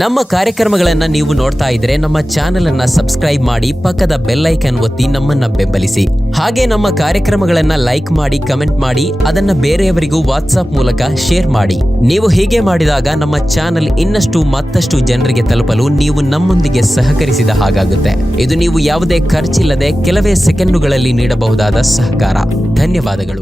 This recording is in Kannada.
ನಮ್ಮ ಕಾರ್ಯಕ್ರಮಗಳನ್ನು ನೀವು ನೋಡ್ತಾ ಇದ್ರೆ ನಮ್ಮ ಚಾನೆಲ್ ಅನ್ನ ಸಬ್ಸ್ಕ್ರೈಬ್ ಮಾಡಿ, ಪಕ್ಕದ ಬೆಲ್ ಐಕಾನ್ ಒತ್ತಿ ನಮ್ಮನ್ನ ಬೆಂಬಲಿಸಿ. ಹಾಗೆ ನಮ್ಮ ಕಾರ್ಯಕ್ರಮಗಳನ್ನ ಲೈಕ್ ಮಾಡಿ, ಕಮೆಂಟ್ ಮಾಡಿ, ಅದನ್ನ ಬೇರೆಯವರಿಗೂ ವಾಟ್ಸ್ಆಪ್ ಮೂಲಕ ಶೇರ್ ಮಾಡಿ. ನೀವು ಹೀಗೆ ಮಾಡಿದಾಗ ನಮ್ಮ ಚಾನೆಲ್ ಮತ್ತಷ್ಟು ಜನರಿಗೆ ತಲುಪಲು ನೀವು ನಮ್ಮೊಂದಿಗೆ ಸಹಕರಿಸಿದ ಹಾಗಾಗುತ್ತೆ. ಇದು ನೀವು ಯಾವುದೇ ಖರ್ಚಿಲ್ಲದೆ ಕೆಲವೇ ಸೆಕೆಂಡುಗಳಲ್ಲಿ ನೀಡಬಹುದಾದ ಸಹಕಾರ. ಧನ್ಯವಾದಗಳು.